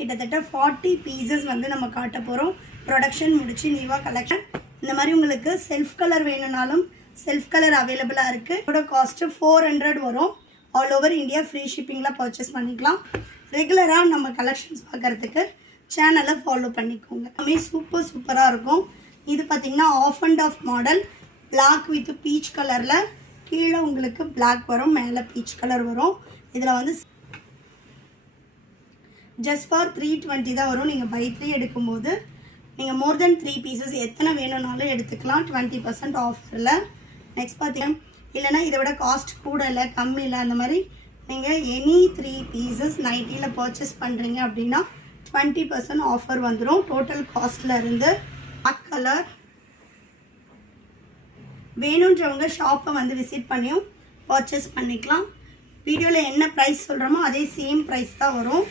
கிட்டத்தட்ட 40 பீசஸ் வந்து நம்ம காட்ட போகிறோம். ப்ரொடக்ஷன் முடிச்சு நியூவாக கலெக்ஷன். இந்த மாதிரி உங்களுக்கு செல்ஃப் கலர் வேணும்னாலும் செல்ஃப் கலர் அவைலபிளாக இருக்குது. இதோட காஸ்ட்டு 400 வரும். ஆல் ஓவர் இந்தியா ஃப்ரீ ஷிப்பிங்கில் பர்ச்சேஸ் பண்ணிக்கலாம். ரெகுலராக நம்ம கலெக்ஷன்ஸ் பார்க்குறதுக்கு சேனலை ஃபாலோ பண்ணிக்கோங்க. எல்லாமே சூப்பராக இருக்கும். இது பார்த்திங்கன்னா off and off model, black with peach கலரில். கீழே உங்களுக்கு பிளாக் வரும், மேலே பீச் கலர் வரும். இதில் வந்து ஜஸ்ட் ஃபார் 320 தான் வரும். நீங்கள் பை 3 எடுக்கும்போது நீங்கள் மோர் தென் 3 பீசஸ் எத்தனை வேணும்னாலும் எடுத்துக்கலாம் 20% ஆஃபரில். நெக்ஸ்ட் பார்த்தீங்கன்னா இல்லைனா இதை விட காஸ்ட் கூட இல்லை, கம்மி இல்லை, அந்த மாதிரி நீங்கள் எனி 3 பீசஸ் நைட்டியில் பர்ச்சேஸ் பண்ணுறீங்க அப்படின்னா 20% ஆஃபர் வந்துடும். டோட்டல் காஸ்ட்டில் இருந்து பிளாக் கலர் வேணுன்றவங்க ஷாப்பை வந்து விசிட் பண்ணியும் பர்ச்சேஸ் பண்ணிக்கலாம். வீடியோவில் என்ன ப்ரைஸ் சொல்கிறோமோ அதே சேம் ப்ரைஸ் தான் வரும்.